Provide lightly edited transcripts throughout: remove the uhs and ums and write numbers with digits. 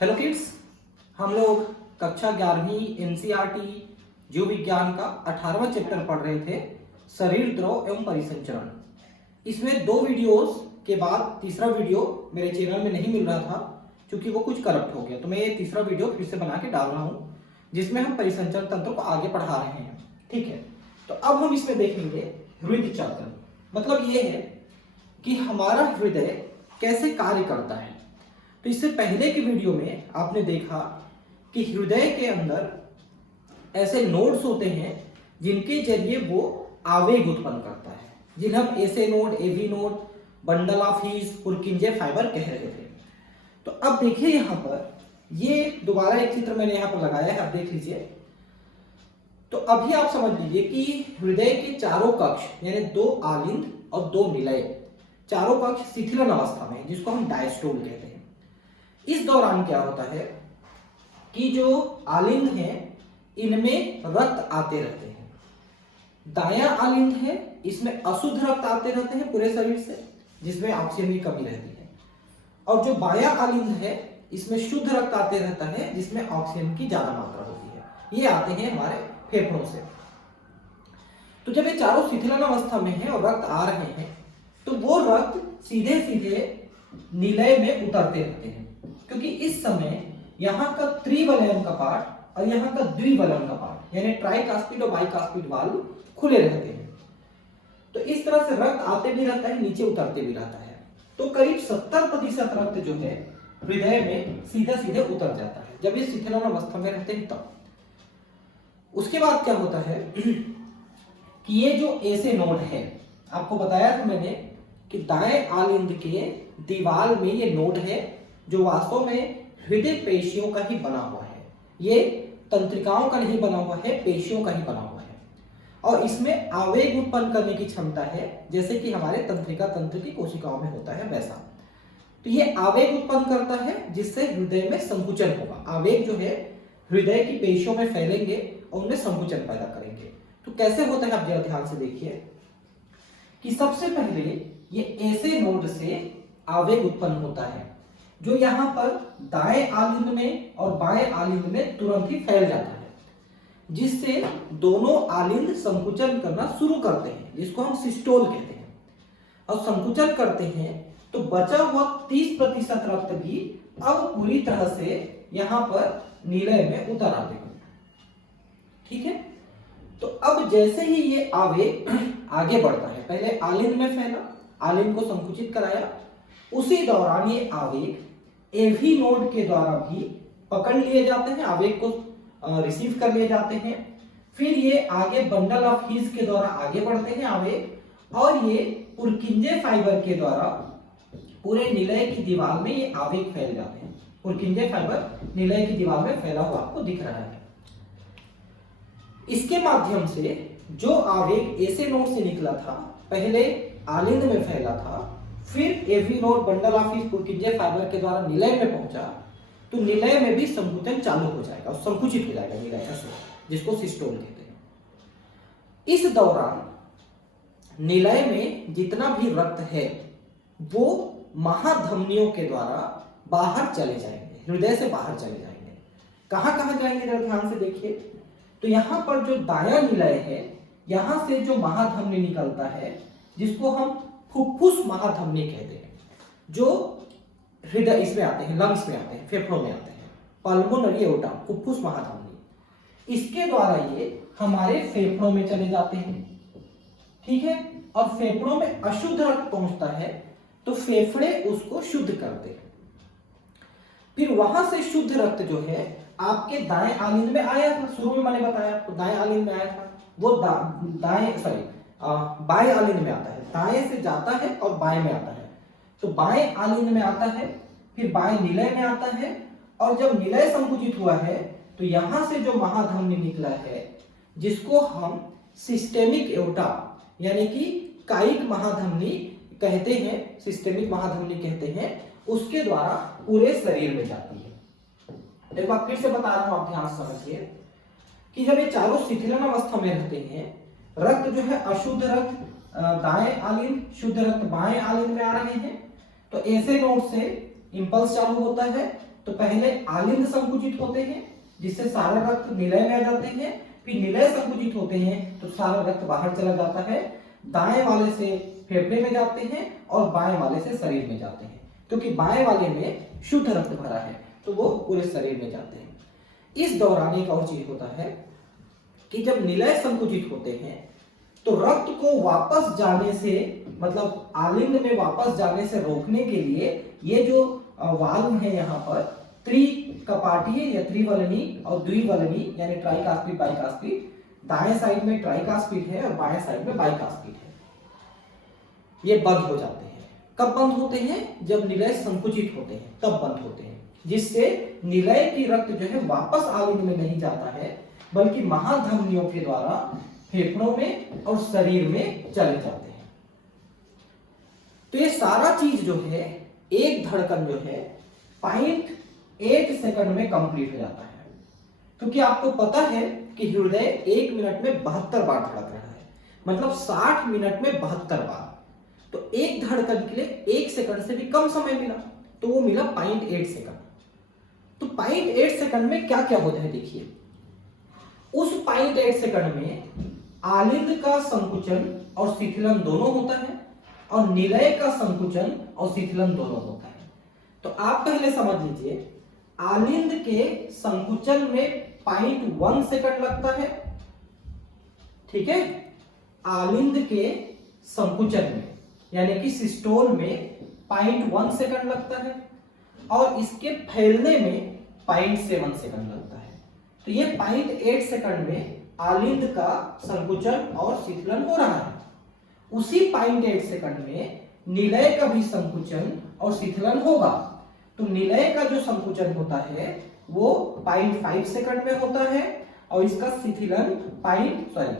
Hello kids, हम लोग कक्षा 11वीं एनसीईआरटी जीव विज्ञान का 18वां चैप्टर पढ़ रहे थे, शरीर द्रव एवं परिसंचरण। इसमें दो वीडियोस के बाद तीसरा वीडियो मेरे चैनल में नहीं मिल रहा था क्योंकि वो कुछ करप्ट हो गया, तो मैं ये तीसरा वीडियो फिर से बना के डाल रहा हूँ जिसमें हम परिसंचरण तंत्र को आगे पढ़ा रहे हैं। ठीक है, तो अब हम इसमें देखेंगे हृदय चक्र। मतलब ये है कि हमारा हृदय कैसे कार्य करता है। तो इससे पहले की वीडियो में आपने देखा कि हृदय के अंदर ऐसे नोड्स होते हैं जिनके जरिए वो आवेग उत्पन्न करता है, जिन्हें हम SA node, AV node, bundle of His, Purkinje fibre कह रहे थे। तो अब देखिए यहाँ पर ये दोबारा एक चित्र मैंने यहाँ पर लगाया है, आप देख लीजिए। तो अभी आप समझ लीजिए कि हृदय के चारों कक्ष यानी दो आलिंद और दो निलय, चारों कक्ष शिथिलन अवस्था में, जिसको हम डायस्टोल कहते हैं। इस दौरान क्या होता है कि जो आलिंद हैं इनमें रक्त आते रहते हैं। दायां आलिंद है, इसमें अशुद्ध रक्त आते रहते हैं पूरे शरीर से, जिसमें ऑक्सीजन की कमी रहती है। और जो बायां आलिंद है इसमें शुद्ध रक्त आते रहता है, जिसमें ऑक्सीजन की ज्यादा मात्रा होती है। ये आते हैं हमारे फेफड़ों से। तो जब ये चारों शिथिलन अवस्था में है और रक्त आ रहे हैं तो वो रक्त सीधे सीधे निलय में उतरते रहते हैं, क्योंकि इस समय यहाँ का त्रिवलयन का पार्ट और यहाँ का द्विवलन का पार्ट यानी ट्राइकास्पिड और बाइकास्पिड वाल्व खुले रहते हैं। तो इस तरह से रक्त आते भी रहता है, नीचे उतरते भी रहता है। तो करीब 70% रक्त जो है हृदय में सीधा सीधे उतर जाता है जब ये शिथिलन अवस्था में रहते हैं तब। उसके बाद क्या होता है कि ये जो एसे नोड है, आपको बताया था मैंने कि दाएं आलिंद के दीवार में ये नोड है जो वास्तव में हृदय पेशियों का ही बना हुआ है। ये तंत्रिकाओं का नहीं बना हुआ है, पेशियों का ही बना हुआ है। और इसमें आवेग उत्पन्न करने की क्षमता है, जैसे कि हमारे तंत्रिका तंत्र की कोशिकाओं में होता है वैसा। तो ये आवेग उत्पन्न करता है जिससे हृदय में संकुचन होगा। आवेग जो है हृदय की पेशियों में फैलेंगे और उनमें संकुचन पैदा करेंगे। तो कैसे होता है आप जरा ध्यान से देखिए कि सबसे पहले ये ऐसे नोड से आवेग उत्पन्न होता है जो यहाँ पर दाएं आलिंद में और बाएं आलिंद में तुरंत ही फैल जाता है, जिससे दोनों आलिंद संकुचन करना शुरू करते हैं, जिसको हम सिस्टोल कहते हैं। और संकुचन करते हैं तो बचा हुआ 30% रक्त भी अब पूरी तरह से यहाँ पर निलय में उतर आते हैं। ठीक है, तो अब जैसे ही ये आवेग आगे बढ़ता है, पहले आलिंद में फैला, आलिंद को संकुचित कराया, उसी दौरान ये आवेग एवी नोड के द्वारा भी पकड़ लिए जाते हैं, आवेग को रिसीव कर लिए जाते हैं। फिर ये आगे बंडल ऑफ हीस के द्वारा आगे बढ़ते हैं आवेग, और ये पुरकिंजे फाइबर के द्वारा पूरे निलय की दीवार में ये आवेग फैल जाते हैं। पुरकिंजे फाइबर निलय की दीवार में फैला हुआ आपको दिख रहा है। इसके माध्यम से जो आवेग ऐसे नोड से निकला था, पहले आलिंद में फैला था, फिर AV node, bundle of His, Purkinje fibre के द्वारा निलय में पहुंचा, तो निलय में भी संकुचन चालू हो जाएगा और संकुचित हो जाएगा निलय से, जिसको सिस्टोल कहते हैं। इस दौरान निलय में जितना भी रक्त है वो महाधमनियों के द्वारा बाहर चले जाएंगे, हृदय से बाहर चले जाएंगे। कहां कहां जाएंगे जरा ध्यान से देखिए। तो यहां पर जो दायां निलय है, यहां से जो महाधमनी निकलता है, जिसको हम फुफ्फुस महाधमनी कहते हैं, जो हृदय इसमें आते हैं, लंग्स में आते हैं, फेफड़ों में आते हैं, पल्मोनरी एओर्टा, फुफ्फुस महाधमनी। इसके द्वारा ये हमारे फेफड़ों में चले जाते हैं। ठीक है, और फेफड़ों में अशुद्ध रक्त पहुंचता है तो फेफड़े उसको शुद्ध करते हैं। फिर वहां से शुद्ध रक्त जो है आपके दाएं आलिंद में आया था, शुरू में मैंने बताया आपको दाएं आलिंद में आया था, वो बाएं आलिंद में आता है। दाएं से जाता है और बाएं में आता है, तो बाएं आलिंद में आता है, फिर बाएं निलय में आता है, और जब निलय संकुचित हुआ है तो यहां से जो महाधमनी निकला है, जिसको हम सिस्टेमिक एओर्टा यानी कि कायिक महाधमनी कहते हैं, सिस्टेमिक महाधमनी कहते हैं, उसके द्वारा पूरे शरीर में जाती है। एक बार फिर से बता रहा हूं, आप ध्यान से समझिए कि जब ये चारों शिथिलन अवस्था में रहते हैं, रक्त जो है अशुद्ध रक्त दाएं आलिंद, शुद्ध रक्त बाएं आलिंद में आ रहे हैं, तो ऐसे नोड से इंपल्स चालू होता है, तो पहले आलिंद संकुचित होते हैं जिससे सारा रक्त निलय में आ जाते हैं, फिर निलय संकुचित होते हैं तो सारा रक्त बाहर चला जाता है, दाएं वाले से फेफड़े में जाते हैं और बाएं वाले से शरीर में जाते हैं, क्योंकि बाएं वाले में शुद्ध रक्त भरा है तो वो पूरे शरीर में जाते हैं। इस दौरान एक और चीज होता है कि जब निलय संकुचित होते हैं तो रक्त को वापस जाने से, मतलब आलिंद में वापस जाने से रोकने के लिए ये जो वाल्व है यहाँ पर त्रिकपाटीय या त्रिवलनी और द्विवलनी यानी ट्राइकास्पिड बाइकास्पिड, दाएं साइड में ट्राइकास्पिड है और बाएं साइड में बाइकास्पिड है, ये बंद हो जाते हैं। कब बंद होते हैं? जब निलय संकुचित होते हैं तब बंद होते हैं, जिससे निलय की रक्त जो है वापस आलिंद में नहीं जाता है बल्कि महाधमनियों के द्वारा फेफड़ों में और शरीर में चले जाते हैं। तो ये सारा चीज जो है, एक धड़कन जो है 0.8 सेकंड में कंप्लीट हो जाता है, क्योंकि आपको पता है कि हृदय 1 मिनट में 72 बार धड़क रहा है, मतलब 60 मिनट में 72 बार। तो एक धड़कन के लिए 1 सेकंड से भी कम समय मिला, तो वो मिला 0.8 सेकंड। तो 0.8 सेकंड में क्या क्या होता है देखिए, उस 0.8 सेकंड में आलिंद का संकुचन और शिथिलन दोनों होता है और निलय का संकुचन और शिथिलन दोनों होता है। तो आप पहले समझ लीजिए, आलिंद के संकुचन में 0.1 सेकंड लगता है, ठीक है, आलिंद के संकुचन में यानी कि सिस्टोल में 0.1 सेकंड लगता है और इसके फैलने में 0.7 सेकंड लगता है। तो ये 0.8 सेकंड में आलिंद का संकुचन और शिथिलन हो रहा है। उसी 0.8 सेकंड में निलय का भी संकुचन और शिथिलन होगा। तो निलय का जो संकुचन होता है वो 0.5 सेकंड में होता है और इसका शिथिलन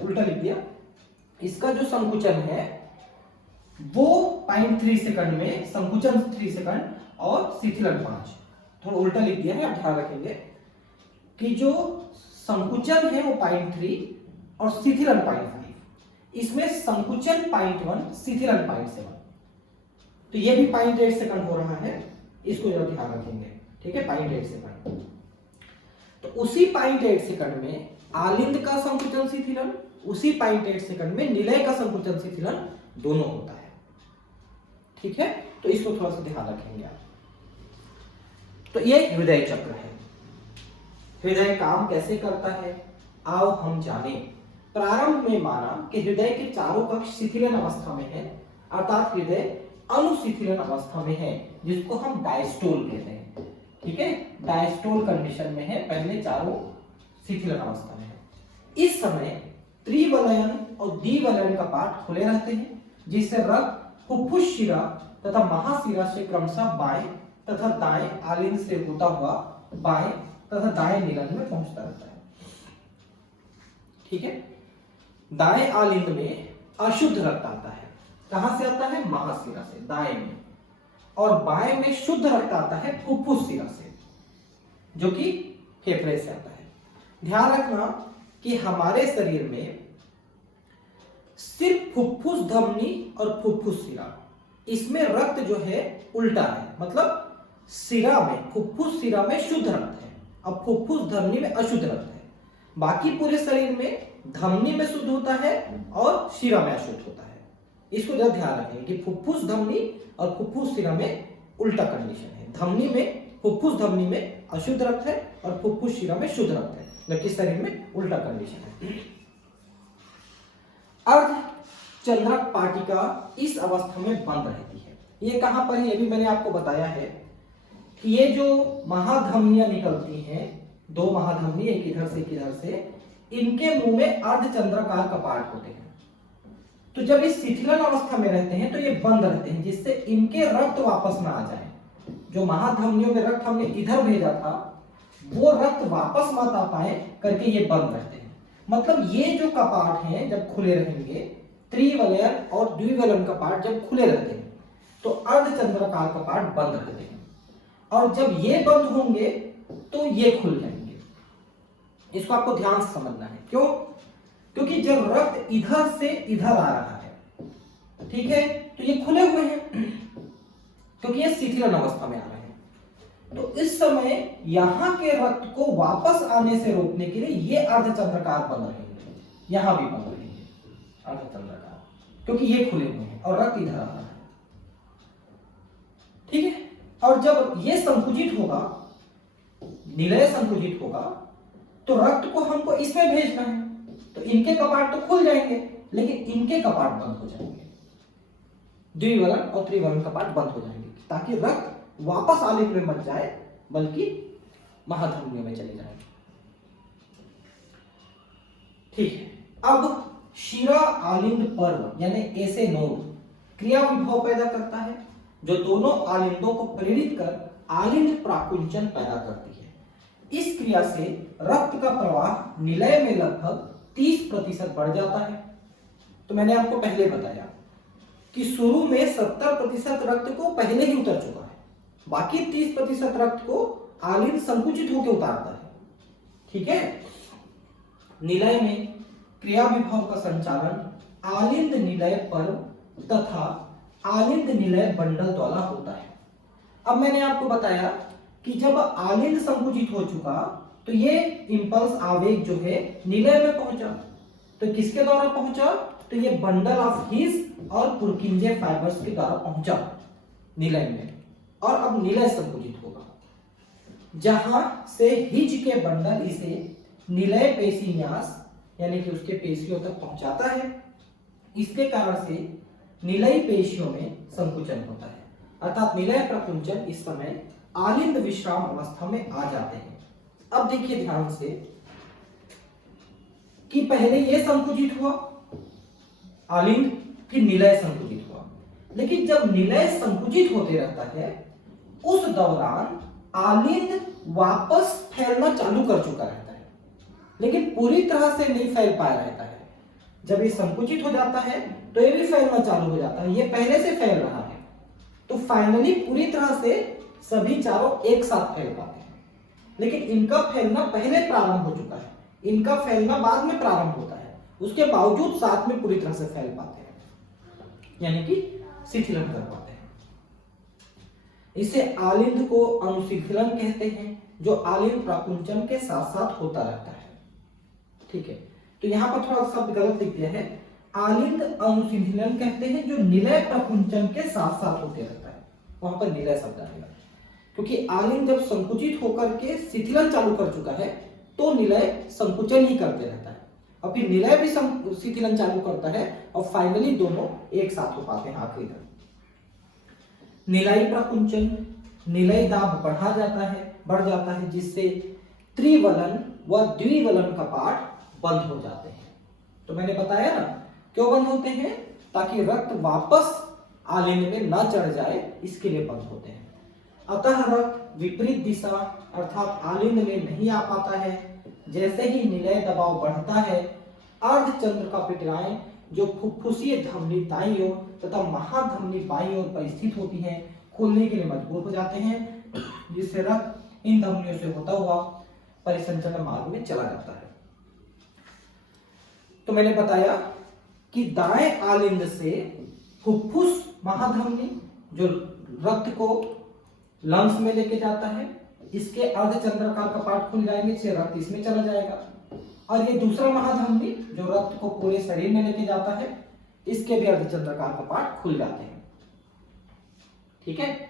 उल्टा लिख दिया, इसका जो संकुचन है वो 0.3 सेकंड में, संकुचन 3 सेकंड और शिथिलन 5। थोड़ा उल्टा लिख दिया है, आप ध्यान रखेंगे कि जो संकुचन है वो 0.3 और शिथिलन 0.5, इसमें संकुचन 0.1 शिथिलन 0.7, तो ये भी 0.8 सेकंड हो रहा है, इसको जरा ध्यान रखेंगे, ठीक है, 0.8 सेकंड। तो उसी 0.8 सेकंड में आलिंद का संकुचन शिथिलन, उसी 0.8 सेकंड में निलय का संकुचन शिथिलन दोनों होता है, ठीक है। तो इसको थोड़ा सा ध्यान रखेंगे आप। तो ये हृदय चक्र है। हृदय काम कैसे करता है आओ हम जाने। प्रारंभ में माना कि हृदय के चारों कक्ष शिथिलन अवस्था में है, अर्थात हृदय अनुशिथिलन अवस्था में है, जिसको हम डायस्टोल कहते हैं, ठीक है, डायस्टोल कंडीशन में है, पहले चारों शिथिलन अवस्था में है। इस समय त्रिवलयन और द्विवलयन का पार्ट खुले रहते हैं, जिससे रक्त फुफ्फुस शिरा तथा महाशिरा से क्रमशः बाएं तथा दाएं आलिंद से होता हुआ बाएं तथा दाएं निलय में पहुंचता रहता है, ठीक है। दाएं आलिंद में अशुद्ध रक्त आता है, कहां से आता है? महाशिरा से, दाएं में, और बाएं में शुद्ध रक्त आता है फुफ्फुस शिरा से, जो कि फेफड़े से आता है। ध्यान रखना कि हमारे शरीर में सिर्फ फुफ्फुस धमनी और फुफ्फुस शिरा, इसमें रक्त जो है उल्टा है, मतलब शिरा में, फुफ्फुस शिरा में शुद्ध रक्त है और फुफ्फुस धमनी में अशुद्ध रक्त है। बाकी पूरे शरीर में धमनी में शुद्ध होता है और शिरा में अशुद्ध होता है। इसको जरा ध्यान रखें कि फुफ्फुस धमनी और फुफ्फुस शिरा में उल्टा कंडीशन है। धमनी में, फुफ्फुस धमनी में अशुद्ध रक्त है और फुफ्फुस शिरा में शुद्ध रक्त है, जबकि शरीर में उल्टा कंडीशन है। अर्धचंद्रक पाटिका इस अवस्था में बंद रहती है। ये कहां पर है? ये भी मैंने आपको बताया है कि ये जो महाधमनियां निकलती हैं, दो महाधमनी, एक इधर से एक इधर से, इनके मुंह में अर्धचंद्राकार कपाट होते हैं। तो जब इस शिथिलन अवस्था में रहते हैं तो ये बंद रहते हैं, जिससे इनके रक्त वापस ना आ जाए। जो महाधमनियों में रक्त हमने इधर भेजा था वो रक्त वापस मत आ पाए करके ये बंद रहते हैं। मतलब ये जो कपाट हैं जब खुले रहेंगे, त्रिवलयन और द्विवलयन कपाट जब खुले रहते हैं तो अर्धचंद्राकार कपाट बंद रहते हैं, और जब ये बंद होंगे तो ये खुल जाएंगे। इसको आपको ध्यान से समझना है। क्यों? क्योंकि जब रक्त इधर से इधर आ रहा है, ठीक है, तो ये खुले हुए हैं क्योंकि ये शिथिलन अवस्था में आ रहे हैं। तो इस समय यहां के रक्त को वापस आने से रोकने के लिए ये अर्धचंद्राकार बन रहेंगे, यहां भी बन रहेंगे अर्धचंद्राकार, क्योंकि ये खुले हुए हैं और रक्त इधर आ रहा है। ठीक है, और जब ये संकुचित होगा, निलय संकुचित होगा, तो रक्त को हमको इसमें भेजना है, तो इनके कपाट तो खुल जाएंगे लेकिन इनके कपाट बंद हो जाएंगे, द्विवलन और त्रिवलन कपाट बंद हो जाएंगे, ताकि रक्त वापस आलिंद में मत जाए बल्कि महाधमनियों में चले जाए। ठीक है, अब शिरा आलिंद पर्व यानी ऐसे नोड क्रिया विभव पैदा करता है जो दोनों आलिंदों को प्रेरित कर आलिंद प्राकुंचन पैदा करती है। इस क्रिया से रक्त का प्रवाह निलय में लगभग 30% बढ़ जाता है। तो मैंने आपको पहले बताया कि शुरू में 70% रक्त को पहले ही उतर चुका है, बाकी 30% रक्त को आलिंद संकुचित होकर उतारता है। ठीक है, निलय में क्रिया विभव का संचालन आलिंद निलय पर्व तथा आलिंद निलय बंडल द्वारा होता है। अब मैंने आपको बताया कि जब आलिंद संकुचित हो चुका तो ये इंपल्स आवेग जो है निलय में पहुंचा, तो किसके द्वारा पहुंचा? तो ये बंडल ऑफ हिज और पुरकिंजे फाइबर्स के द्वारा पहुंचा निलय में, और अब निलय संकुचित होगा, जहां से हिज के बंडल इसे निलय पेशी न्यास यानी कि उसके पेशियों तक पहुंचाता है। इसके कारण से निलय पेशियों में संकुचन होता है, अर्थात निलय प्रकुंचन इस समय आलिंद विश्राम अवस्था में आ जाते हैं। अब देखिए ध्यान से कि पहले ये संकुचित हुआ आलिंद, फिर निलय संकुचित हुआ, लेकिन जब निलय संकुचित होते रहता है उस दौरान आलिंद वापस फैलना चालू कर चुका रहता है, लेकिन पूरी तरह से नहीं फैल पाया रहता है। जब ये संकुचित हो जाता है तो ये भी फैलना चालू हो जाता है, ये पहले से फैल रहा है, तो फाइनली पूरी तरह से सभी चारों एक साथ फैल पाते हैं। लेकिन इनका फैलना पहले प्रारंभ हो चुका है, इनका फैलना बाद में प्रारंभ होता है, उसके बावजूद साथ में पूरी तरह से फैल पाते हैं, यानी कि शिथिलन कर पाते हैं। इसे आलिंद को अनुशिथिलन कहते हैं, जो आलिंद प्राकुंचन के साथ साथ होता रहता है। ठीक है, तो यहां पर थोड़ा शब्द गलत लिख दिया है, आलिंद अनुशिथिलन कहते हैं जो निलय प्रकुंचन के साथ साथ होते रहता है, वहां पर निलय शब्द आएगा, क्योंकि आलिंद जब संकुचित होकर के शिथिलन चालू कर चुका है तो निलय संकुचन ही करते रहता है, और फिर निलय भी शिथिलन चालू करता है, और फाइनली दोनों एक साथ हो पाते हैं आखिरी तक। निलय प्रकुंचन, निलय दाब बढ़ जाता है जिससे त्रिवलन व द्विवलन कपाट बंद हो जाते हैं। तो मैंने बताया ना क्यों बंद होते हैं, ताकि रक्त वापस आलिंद में ना चढ़ जाए, इसके लिए बंद होते हैं। अतः रक्त विपरीत दिशा अर्थात आलिंद में नहीं आ पाता है। जैसे ही निलय दबाव बढ़ता है, अर्धचंद्र का पिटराएं जो फुफ्फुसीय धमनी दाईं ओर तथा महाधमनी बाईं ओर पर स्थित होती है खुलने के लिए मजबूर हो जाते हैं, जिससे रक्त इन धमनियों से होता हुआ परिसंचरण मार्ग में चला जाता है। तो मैंने बताया कि दाएं आलिंद से फुफ्फुस महाधमनी जो रक्त को लंग्स में लेके जाता है, इसके अर्धचंद्राकार कपाट खुल जाएंगे, इससे रक्त इसमें चला जाएगा, और ये दूसरा महाधमनी जो रक्त को पूरे शरीर में लेके जाता है, इसके भी अर्धचंद्राकार कपाट खुल जाते हैं। ठीक है,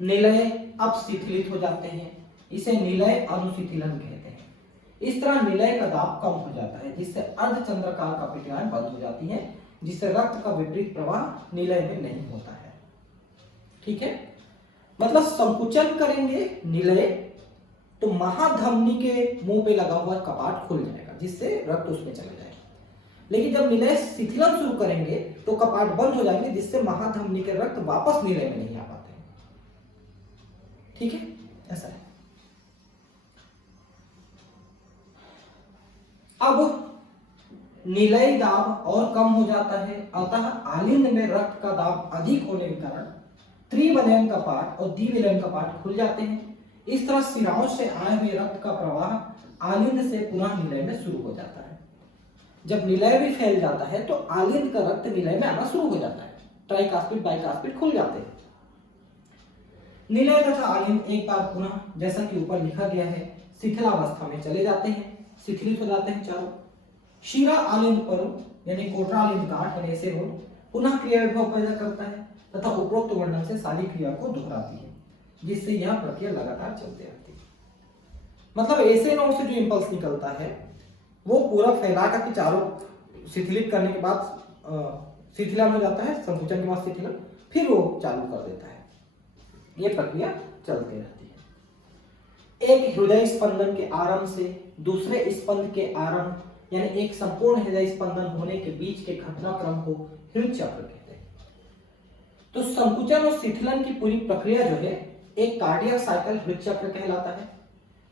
निलय अब शिथिलित हो जाते हैं, इसे निलय अनुशिथिलन कहते हैं। इस तरह निलय का दाब कम हो जाता है, जिससे अर्धचंद्राकार का पिटराएं बंद हो जाती है, जिससे रक्त का विपरीत प्रवाह निलय में नहीं होता है। ठीक है, मतलब संकुचन करेंगे निलय तो महाधमनी के मुंह पे लगा हुआ कपाट खुल जाएगा, जिससे रक्त उसमें चला जाएगा। लेकिन जब निलय शिथिलन शुरू करेंगे तो कपाट बंद हो जाएंगे, जिससे महाधमनी के रक्त वापस निलय में नहीं आ पाते। ठीक है, ऐसा है। अब निलय दाब और कम हो जाता है, अतः आलिंद में रक्त का दाब अधिक होने के कारण त्रिविलयन कपाट और द्विविलयन कपाट खुल जाते हैं। इस तरह शिराओं से आए हुए रक्त का प्रवाह आलिंद से पुनः निलय में शुरू हो जाता है। जब निलय भी फैल जाता है तो आलिंद का रक्त निलय में आना शुरू हो जाता है, ट्राइकास्पिड बाइकास्पिड खुल जाते हैं। निलय तथा आलिंद एक बार पुनः जैसा कि ऊपर लिखा गया है शिथिलावस्था में चले जाते हैं, शिथिलित हो जाते हैं चारों। शिरा आलिंद पर्व यानी कोटरा आलिंद गांठ यानी ऐसे रोल पुनः क्रिया विभव पैदा करता है तथा उपरोक्त वर्णन से सारी क्रिया को दोहराती है, जिससे यह प्रक्रिया लगातार चलती रहती है। मतलब ऐसे नोड से जो इंपल्स निकलता है वो पूरा फैला करके चारों शिथिलित करने के बाद शिथिलन हो जाता है, संकुचन के बाद शिथिलन, फिर वो चालू कर देता है। ये प्रक्रिया चलती रहती है। एक हृदय स्पंदन के आरंभ से दूसरे स्पंद के आरंभ यानी एक संपूर्ण हृदय स्पंदन होने के बीच के घटनाक्रम को हृदय चक्र कहते हैं। तो संकुचन और शिथिलन की पूरी प्रक्रिया जो है एक कार्डियक साइकिल हृदय चक्र कहलाता है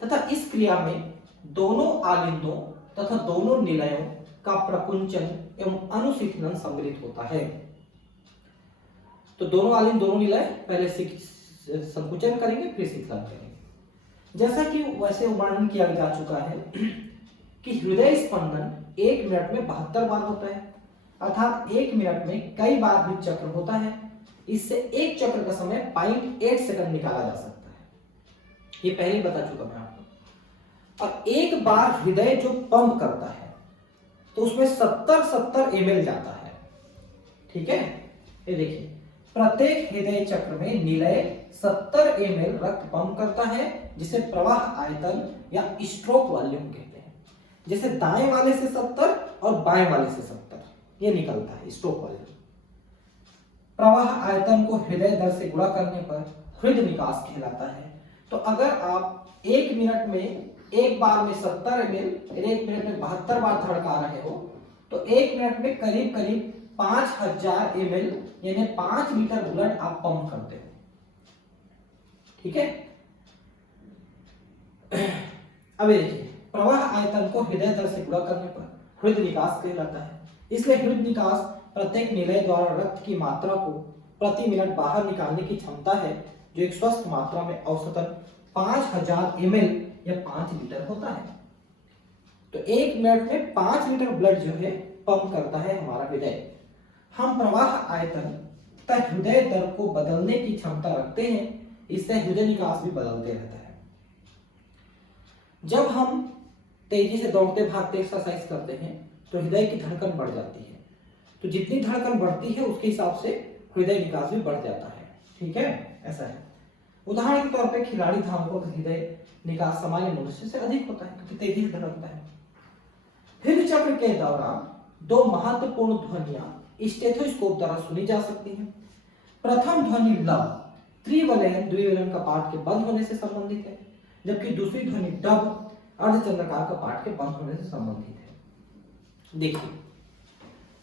तथा इस क्रिया में दोनों आलिंदों तथा दोनों निलयों का प्रकुंचन एवं अनुशिथिलन सम्मिलित होता है। तो दोनों आलिंद दोनों निलय पहले संकुचन करेंगे फिर शिथिलन करेंगे। जैसा कि वैसे वर्णन किया जा चुका है कि हृदय स्पंदन 1 मिनट में 72 बार होता है, अर्थात 1 मिनट में कई बार हृदय चक्र होता है। इससे एक चक्र का समय 0.8 सेकंड निकाला जा सकता है। ये पहले बता चुका मैं आपको। और एक बार हृदय जो पंप करता है तो उसमें 70 ml जाता है। ठीक है, ये देखिए प्रत्येक हृदय चक्र में निलय 70 ml रक्त पंप करता है, जिसे प्रवाह आयतन या स्ट्रोक वॉल्यूम कहते हैं। जैसे दाएं वाले से 70 और बाएं वाले से 70 ये निकलता है स्ट्रोक वॉल्यूम। प्रवाह आयतन को हृदय दर से गुणा करने पर हृदय निकास कहलाता है। तो अगर आप 1 मिनट में एक बार में 70 ml 1 मिनट में 72 बार धड़का रहे हो तो 1 मिनट में करीब करीब 5000 ml यानी 5 लीटर ब्लड आप पंप करते हो। ठीक है, अब देखिए प्रवाह आयतन को हृदय दर से गुणा करने पर हृदय निकास कहलाता है। इसलिए हृदय निकास प्रत्येक निलय द्वारा रक्त की मात्रा को प्रति मिनट बाहर निकालने की क्षमता है, जो एक स्वस्थ मात्रा में औसतन 5000 ml या 5 लीटर होता है। तो 1 मिनट में 5 लीटर ब्लड जो है पंप करता है हमारा हृदय। हम प्रवाह आयतन तथा हृदय दर को बदलने की क्षमता रखते हैं, इससे हृदय निकास भी बदलते रहता है। जब हम तेजी से दौड़ते भागते एक्सरसाइज करते हैं तो हृदय की धड़कन बढ़ जाती है। तो जितनी धड़कन बढ़ती है उसके हिसाब से हृदय निकास भी बढ़ जाता है। ठीक है, ऐसा है। उदाहरण के तौर पे खिलाड़ी धावकों का हृदय निकास सामान्य मनुष्य से अधिक होता है क्योंकि तेजी से धड़कता है। हृदय चक्र के दौरान 2 महत्वपूर्ण ध्वनियां स्टेथोस्कोप द्वारा सुनी जा सकती हैं। प्रथम ध्वनि लब त्रिवलयन द्विवलन कपाट के बंद होने से संबंधित है, जबकि दूसरी ध्वनि डब अर्धचंद्राकार कपाट के बंद होने से संबंधित है। देखिए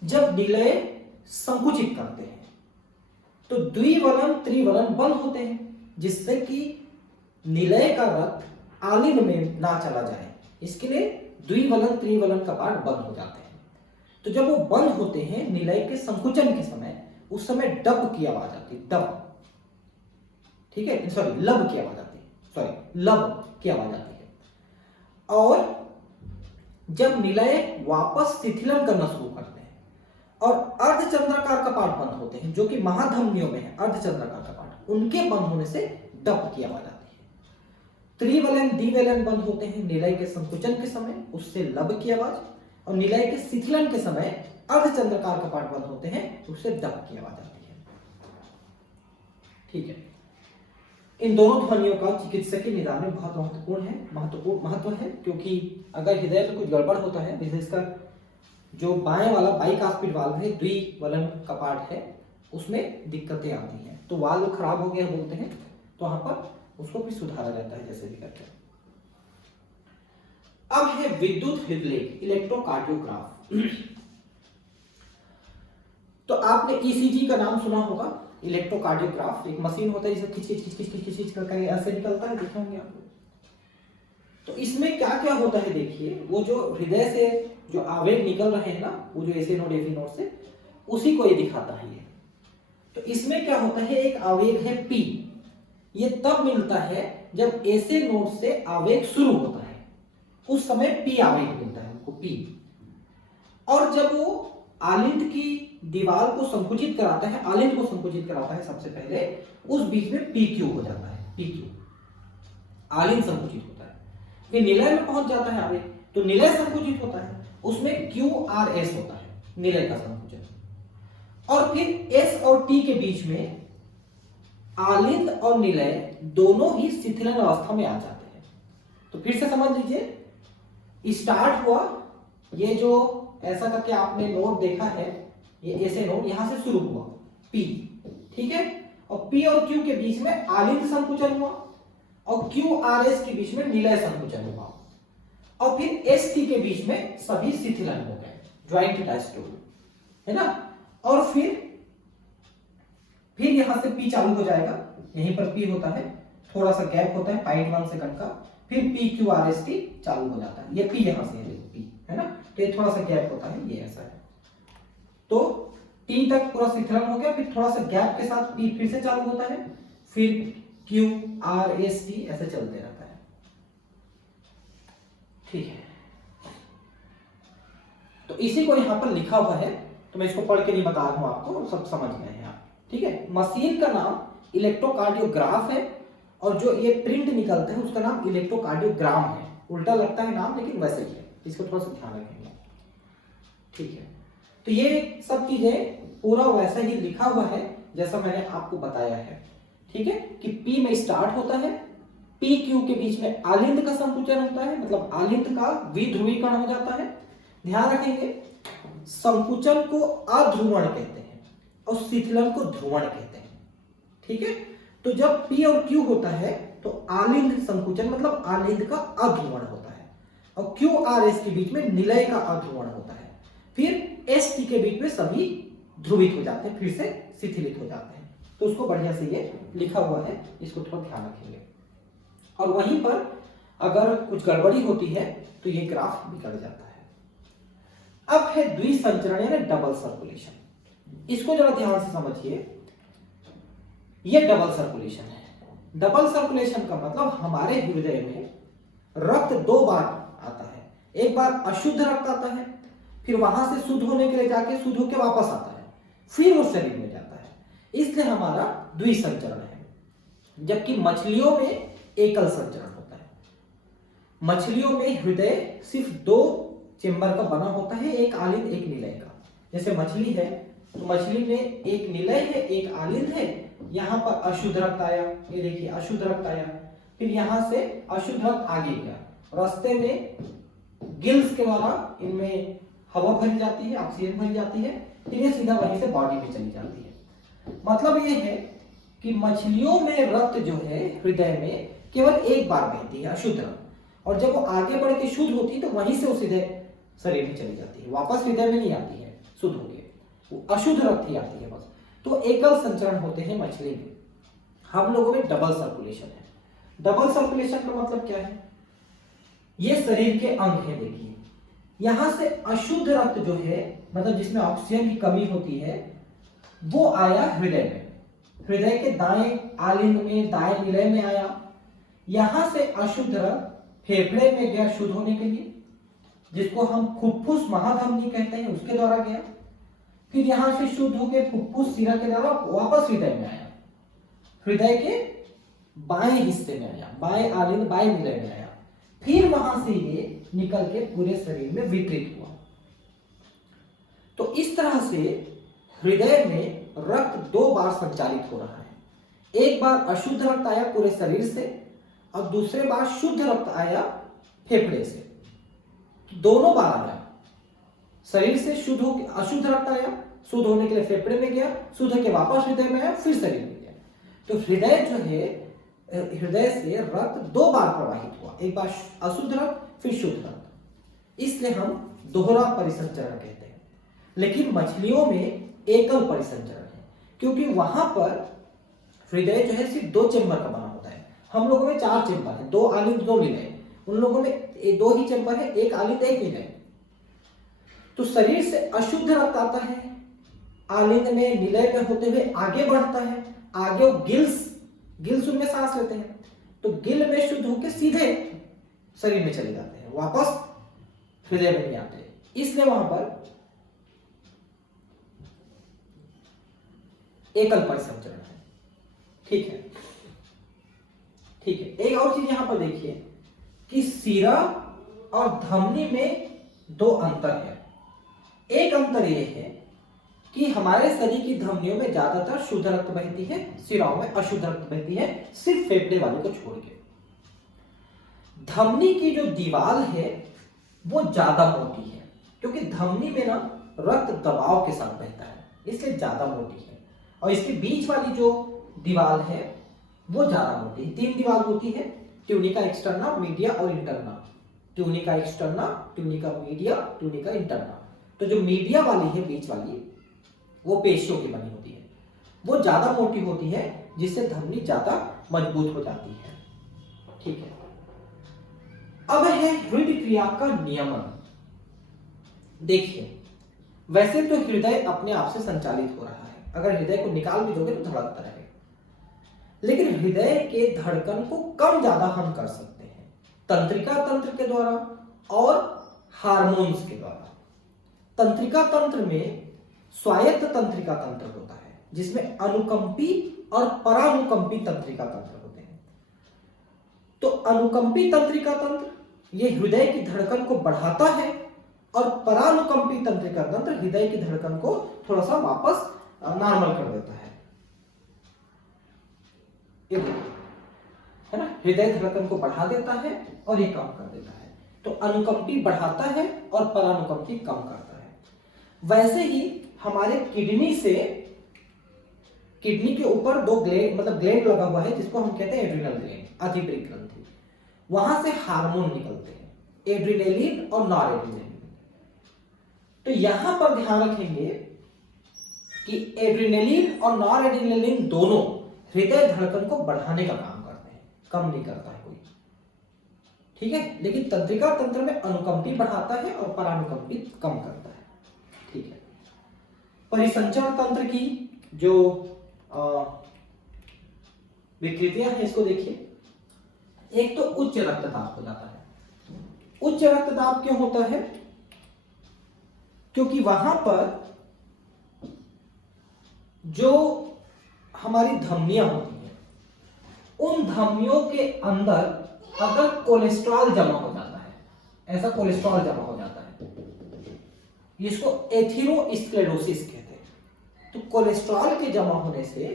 जब निलय संकुचित करते हैं तो द्विवलन त्रिवलन बंद होते हैं, जिससे कि निलय का रक्त आलिंद में ना चला जाए, इसके लिए द्विवलन त्रिवलन कपाट बंद हो जाते हैं। तो जब वो बंद होते हैं निलय के संकुचन के समय, उस समय डब की आवाज आती है, डब। ठीक है, सॉरी लब की आवाज आती है, सॉरी लब की आवाज आती है। और जब निलय वापस शिथिलन करना शुरू करते हैं और अर्धचंद्राकार कपाट बंद होते हैं, जो कि महाधमनियों में है अर्धचंद्राकार कपाट, उनके बंद होने से डब की आवाज आती है। त्रिवलन द्विवलन बंद होते हैं निलय के संकुचन के समय, उससे लब की आवाज, और निलय के शिथिलन के समय अर्धचंद्राकार कपाट बंद होते हैं, उससे डब की आवाज आती है। ठीक है, इन दोनों ध्वनियों का चिकित्सकीय निदान में बहुत महत्व है, क्योंकि अगर हृदय में कुछ गड़बड़ होता है, विशेषकर जो बाएं वाला बाइकास्पिड वाल्व है, द्विवलन कपाट है, उसमें दिक्कतें आती हैं। तो वाल्व खराब हो गया बोलते हैं, तो वहां पर उसको भी सुधारा जाता है जैसे भी करके। अब है विद्युत हृदय इलेक्ट्रोकार्डियोग्राफ। तो आपने ईसीजी का नाम सुना होगा। इलेक्ट्रोकार्डियोग्राफ एक मशीन होता है जिसे खिंच करके ऐसे निकलता है, देखे होंगे आप। तो इसमें क्या क्या होता है देखिए, वो जो हृदय से जो आवेग निकल रहे हैं ना, वो जो एसी नोड एफी नोड से, उसी को ये दिखाता है। तो इसमें क्या होता है, एक आवेग है पी, ये तब मिलता है जब एसी नोड से आवेग शुरू होता है, उस समय पी आवेग मिलता है हमको, पी। और जब वो आलिंद की दीवार को संकुचित कराता है, आलिंद को संकुचित कराता है सबसे पहले, उस बीच में पी क्यू हो जाता है, पी क्यू आलिंद संकुचित होता है। फिर निलय में पहुंच जाता है आगे, तो निलय संकुचित होता है, उसमें क्यू आर एस होता है, निलय का संकुचन। और फिर एस और टी के बीच में आलिंद और निलय दोनों ही शिथिलन अवस्था में आ जाते हैं। तो फिर से समझ लीजिए, स्टार्ट हुआ, ये जो ऐसा करके आपने नोट देखा है, ये ऐसे नोट यहां से शुरू हुआ P, ठीक है, और P और Q के बीच में आलिंद संकुचन हुआ और Q R S के बीच में निलय संकुचन हुआ और फिर S T के बीच में सभी शिथिलन हो गए, ज्वाइंट डायस्टोल, है ना। और फिर यहां से P चालू हो जाएगा, यहीं पर P होता है, थोड़ा सा गैप होता है 0.1 सेकंड का, फिर P Q R S T चालू हो जाता है। ये P यहां से है, P है ना, तो ये थोड़ा सा गैप होता है, ये ऐसा है। तो T तक पूरा शिथिलन हो गया, फिर थोड़ा सा गैप के साथ P फिर से चालू होता है, फिर Q R S T ऐसे चलते रहता है, ठीक है। तो इसी को यहां पर लिखा हुआ है, तो मैं इसको पढ़ के नहीं बता रहा हूं आपको, सब समझ गए हैं आप, ठीक है। मशीन का नाम इलेक्ट्रोकार्डियोग्राफ है और जो ये प्रिंट निकलता है उसका नाम इलेक्ट्रोकार्डियोग्राम है। उल्टा लगता है नाम, लेकिन वैसे ही है, इसको थोड़ा सा ध्यान रखेंगे, ठीक है। तो ये सब चीजें पूरा वैसा ही लिखा हुआ है जैसा मैंने आपको बताया है, ठीक है, कि P में स्टार्ट होता है, P Q के बीच में आलिंद का संकुचन होता है, मतलब आलिंद का विध्रुवीकरण हो जाता है। ध्यान रखेंगे, संकुचन को अध्रुवण कहते हैं और शिथिलन को ध्रुवण कहते हैं, ठीक है। तो जब P और Q होता है तो आलिंद संकुचन मतलब आलिंद का अध्रुवण होता है और Q R S के बीच में निलय का अध्रुवण होता है, फिर S T के बीच में सभी ध्रुवित हो जाते हैं, फिर से शिथिलित हो जाते हैं। तो उसको बढ़िया से ये लिखा हुआ है, इसको थोड़ा ध्यान रखेंगे। और वहीं पर अगर कुछ गड़बड़ी होती है तो ये ग्राफ बिगड़ जाता है। अब है द्विसंचरण यानी डबल सर्कुलेशन, इसको जरा ध्यान से समझिए। ये डबल सर्कुलेशन है। डबल सर्कुलेशन का मतलब हमारे हृदय में रक्त दो बार आता है, एक बार अशुद्ध रक्त आता है, फिर वहां से शुद्ध होने के लिए जाके शुद्ध होकर वापस आता है, फिर वो शरीर में जाता है, इसलिए हमारा द्विसंचरण है। जबकि मछलियों में एकल संचरण होता है। मछलियों में हृदय सिर्फ दो चेंबर का बना होता है, एक आलिंद एक निलय का। जैसे मछली है तो मछली में एक निलय है एक आलिंद है, यहां पर अशुद्ध रक्त आया, ये देखिए अशुद्ध रक्त आया, फिर यहां से अशुद्ध रक्त आगे गया, रास्ते में गिल्स के द्वारा इनमें हवा भरी जाती है, ऑक्सीजन भरी जाती है, फिर ये सीधा वहीं से बॉडी में चली जाती है। मतलब ये है कि मछलियों में रक्त जो है हृदय में केवल एक बार बहती है, अशुद्ध रक्त, और जब वो आगे बढ़ के शुद्ध होती है तो वहीं से वो सीधे शरीर में चली जाती है, वापस हृदय में नहीं आती है शुद्ध होके, वो अशुद्ध रक्त ही आती है बस। तो एकल संचरण होते हैं मछली में। हम लोगों में डबल सर्कुलेशन है। डबल सर्कुलेशन का मतलब क्या है? ये शरीर के अंग है, देखिए यहां से अशुद्ध रक्त जो है, मतलब जिसमें ऑक्सीजन की कमी होती है, वो आया हृदय में, हृदय के दाएं आलिंद में दाएं निलय में आया, यहां से अशुद्ध रक्त फेफड़े में गया शुद्ध होने के लिए, जिसको हम फुफ्फुस महाधमनी कहते हैं, उसके द्वारा गया, फिर यहां से शुद्ध होकर फुफ्फुस सिरा के द्वारा वापस हृदय में आया, हृदय के बाएं हिस्से में आया, बाएं आलिंद बाएं निलय में आया, फिर वहां से ये निकल के पूरे शरीर में वितरित हुआ। तो इस तरह से हृदय में रक्त दो बार संचालित हो रहा है। एक बार अशुद्ध रक्त आया पूरे शरीर से और दूसरे बार शुद्ध रक्त आया फेफड़े से। दोनों बार आया, शरीर से शुद्ध होकर अशुद्ध रक्त आया, शुद्ध होने के लिए फेफड़े में गया, शुद्ध होकर वापस हृदय में आया, फिर शरीर में गया। तो हृदय जो है, हृदय से रक्त दो बार प्रवाहित हुआ, एक बार अशुद्ध रक्त फिर शुद्ध रक्त, इसलिए हम दोहरा परिसंचरण कहते हैं। लेकिन मछलियों में एकल परिसंचरण है, क्योंकि वहां पर हृदय जो है सिर्फ दो चेंबर का बना होता है। हम लोगों में चार चेंबर है, दो आलिंद दो निलय, उन लोगों में दो ही चेंबर है, एक आलिंद एक निलय। तो शरीर से अशुद्ध रक्त आता है, आलिंद में निलय में होते हुए आगे बढ़ता है, आगे वो गिल्स उनमें सांस लेते हैं, तो गिल में शुद्ध होकर सीधे शरीर में चले जाते हैं, वापस हृदय में नहीं आते। इसलिए वहां पर एकल परिसंचरण है। ठीक है, ठीक है। एक और चीज यहां पर देखिए कि सिरा और धमनी में दो अंतर है। एक अंतर यह है कि हमारे शरीर की धमनियों में ज्यादातर शुद्ध रक्त बहती है, सिराओं में अशुद्ध रक्त बहती है, सिर्फ फेफड़े वाले को छोड़ के। धमनी की जो दीवार है वो ज्यादा मोटी है, क्योंकि धमनी में ना रक्त दबाव के साथ बहता है, इसलिए ज्यादा मोटी है। और इसके बीच वाली जो दीवार है वो ज्यादा मोटी है। तीन दीवार होती है, ट्यूनिका एक्सटर्ना, मीडिया और interna. Tunica externa, tunica media, tunica interna. तो जो मीडिया वाली है, बीच वाली, वो पेशियों की बनी होती है, वो ज्यादा मोटी होती है, जिससे धमनी ज्यादा मजबूत हो जाती है। ठीक है। अब है हृदय क्रिया का नियमन। देखिए, वैसे तो हृदय अपने आप से संचालित हो रहा है, अगर हृदय को निकाल भी दोगे तो धड़कता रहेगा, लेकिन हृदय के धड़कन को कम ज्यादा हम कर सकते हैं तंत्रिका तंत्र के द्वारा और हार्मोन्स के द्वारा। तंत्रिका तंत्र में स्वायत्त तंत्रिका तंत्र होता है, जिसमें अनुकंपी और परानुकंपी तंत्रिका तंत्र होते हैं। तो अनुकंपी तंत्रिका तंत्र ये हृदय की धड़कन को बढ़ाता है, और परानुकंपी तंत्रिका तंत्र हृदय की धड़कन को थोड़ा सा वापस नॉर्मल कर देता है। ये है ना, हृदय धड़कन को बढ़ा देता है और ये कम कर देता है। तो अनुकंपी बढ़ाता है और परानुकंपी कम करता है। वैसे ही हमारे किडनी के ऊपर दो ग्लैंड, मतलब ग्लैंड लगा हुआ है, जिसको हम कहते हैं एड्रिनल ग्लैंड, अधिपरिक ग्रंथि। वहां से हार्मोन निकलते हैं, एड्रिनलिन और नॉरएड्रिनलिन। तो यहां पर ध्यान रखेंगे कि एड्रिनलिन और नॉरएड्रिनलिन दोनों हृदय धड़कन को बढ़ाने का काम करते हैं, कम नहीं करता है कोई। ठीक है, लेकिन तंत्रिका तंत्र में अनुकंपी बढ़ाता है और परानुकंपी कम करता है। ठीक है। परिसंचरण तंत्र की जो विकृतियां हैं, इसको देखिए। एक तो उच्च रक्तदाब हो जाता है। उच्च रक्तदाब क्यों होता है? क्योंकि वहां पर जो हमारी धमनियां होती हैं, उन धमनियों के अंदर अगर कोलेस्ट्रॉल जमा हो जाता है, ऐसा कोलेस्ट्रॉल जमा हो जाता है, इसको एथेरोस्क्लेरोसिस कहते हैं। तो कोलेस्ट्रॉल के जमा होने से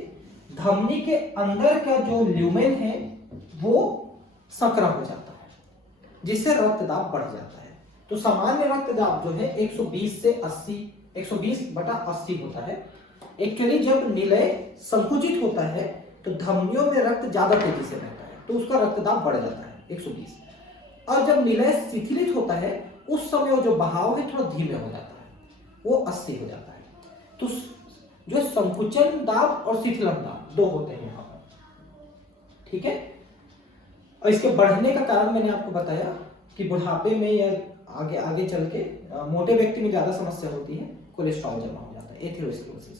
धमनी के अंदर का जो ल्यूमेन है वो संकरा हो जाता है, जिससे रक्तदाब बढ़ जाता है। तो सामान्य रक्तदाब जो है 120 से 80, 120/80 होता है। एक्चुअली जब निलय संकुचित होता है तो धमनियों में रक्त ज्यादा तेजी से बहता है, तो उसका रक्तदाब बढ़ जाता है 120। और जब निलय शिथिलित होता है, उस समय वो जो बहाव है थोड़ा धीमे हो जाता है, वो 80 हो जाता है। तो जो संकुचन दाब और शिथिलन दाब दो होते हैं यहाँ पर। ठीक है। और इसके बढ़ने का कारण मैंने आपको बताया कि बुढ़ापे में या आगे आगे चल के मोटे व्यक्ति में ज्यादा समस्या होती है, कोलेस्ट्रॉल जमा हो जाता है, एथेरोस्क्लेरोसिस,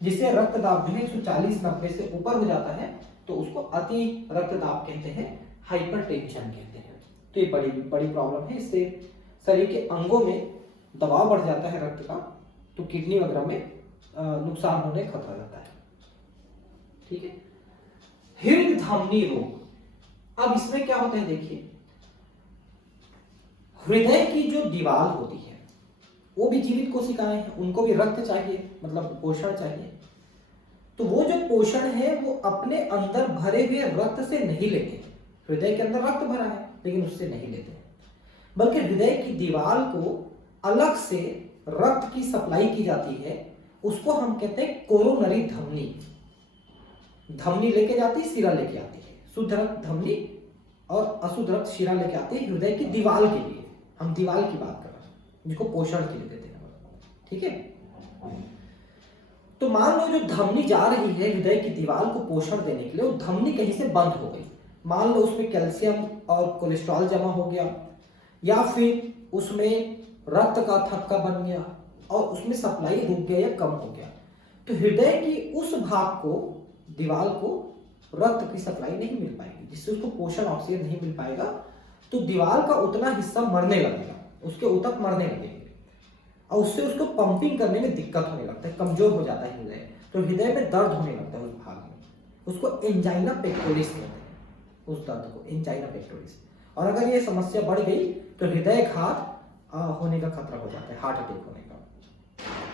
जिससे रक्तदाब जो है 140/90 से ऊपर हो जाता है, तो उसको अति रक्तदाब कहते हैं, हाइपरटेंशन कहते हैं। तो ये बड़ी बड़ी प्रॉब्लम है। इससे शरीर के अंगों में दबाव बढ़ जाता है रक्त का, तो किडनी वगैरह में नुकसान होने का खतरा रहता है। ठीक है। हृदय धमनी रोग, अब इसमें क्या होता है देखिए, हृदय की जो दीवार होती है वो भी जीवित कोशिकाएं हैं, उनको भी रक्त चाहिए, मतलब पोषण चाहिए। तो वो जो पोषण है वो अपने अंदर भरे हुए रक्त से नहीं लेते। हृदय के अंदर रक्त भरा है लेकिन उससे नहीं लेते, बल्कि हृदय की दीवार को अलग से रक्त की सप्लाई की जाती है। उसको हम कहते हैं कोरोनरी धमनी। धमनी लेके जाती है, शिरा लेके आती है। शुद्ध रक्त धमनी और अशुद्ध रक्त शिरा लेके आती है हृदय की दीवार के लिए। हम दीवार की बात कर रहे हैं, जिसको पोषण के लिए देते हैं। ठीक है। तो मान लो जो धमनी जा रही है हृदय की दीवार को पोषण देने के लिए, वो धमनी कहीं से बंद हो गई। मान लो उसमें कैल्शियम और कोलेस्ट्रॉल जमा हो गया, या फिर उसमें रक्त का थक्का बन गया और उसमें सप्लाई रुक गया या कम हो गया, तो हृदय की उस भाग को, दीवार को रक्त की सप्लाई नहीं मिल पाएगी, जिससे उसको पोषण ऑक्सीजन नहीं मिल पाएगा। तो दीवार का उतना हिस्सा मरने लगेगा, उसके ऊतक मरने लगेंगे और उससे उसको पंपिंग करने में दिक्कत होने लगता है, कमजोर हो जाता है हृदय। तो हृदय में दर्द होने लगता है उस भाग में, उसको एंजाइना पेक्टोरिस कहते हैं, उस दर्द को एंजाइना पेक्टोरिस। और अगर ये समस्या बढ़ गई तो हृदय घात होने का खतरा हो जाता है, हार्ट अटैक होने का।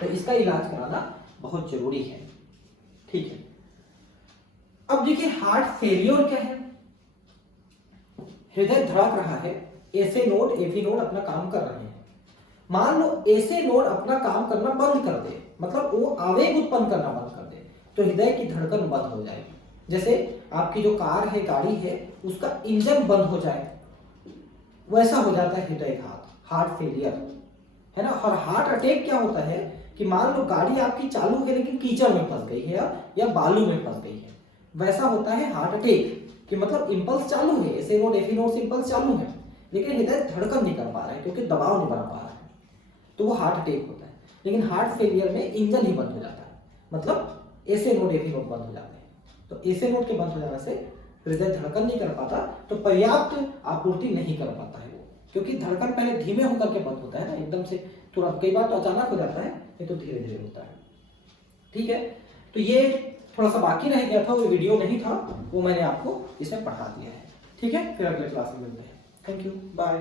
तो इसका इलाज कराना बहुत जरूरी है, ठीक है। अब देखिए हार्ट फेलियर क्या है। हृदय धड़क रहा है, एसे नोड एफी नोड अपना काम कर रहे हैं। मान लो एसे नोड अपना काम करना बंद कर दे, मतलब वो आवेग उत्पन्न करना बंद कर दे, तो हृदय की धड़कन बंद हो जाएगी। जैसे आपकी जो कार है, गाड़ी है, उसका इंजन बंद हो जाए, वैसा हो जाता है हृदय घात, हार्ट फेलियर, है ना। और हार्ट अटैक क्या होता है कि मान लो गाड़ी आपकी चालू है लेकिन कीचड़ में फंस गई है या बालू में फंस गई है, वैसा होता है हार्ट अटैक कि मतलब इंपल्स चालू है, एसे नोड एफी नोड से इंपल्स चालू है, लेकिन हृदय धड़कन नहीं कर पा रहा है क्योंकि दबाव नहीं बना पा रहा है, तो वो हार्ट अटैक होता है। लेकिन हार्ट फेलियर में इंजन ही बंद हो जाता है, मतलब एसे नोड एफी नोड बंद हो जाते हैं। तो एसे नोड के बंद हो जाने से हृदय धड़कन नहीं कर पाता, तो पर्याप्त आपूर्ति नहीं कर पाता है वो, क्योंकि धड़कन पहले धीमे होकर के बंद होता है ना, एकदम से तुरंत, कई बार तो अचानक हो जाता है, ये तो धीरे धीरे होता है, ठीक है। तो ये थोड़ा सा बाकी रह गया था, वो वीडियो नहीं था, वो मैंने आपको इसमें पढ़ा दिया है, ठीक है। फिर अगले क्लास में मिलते हैं, थैंक यू, बाय।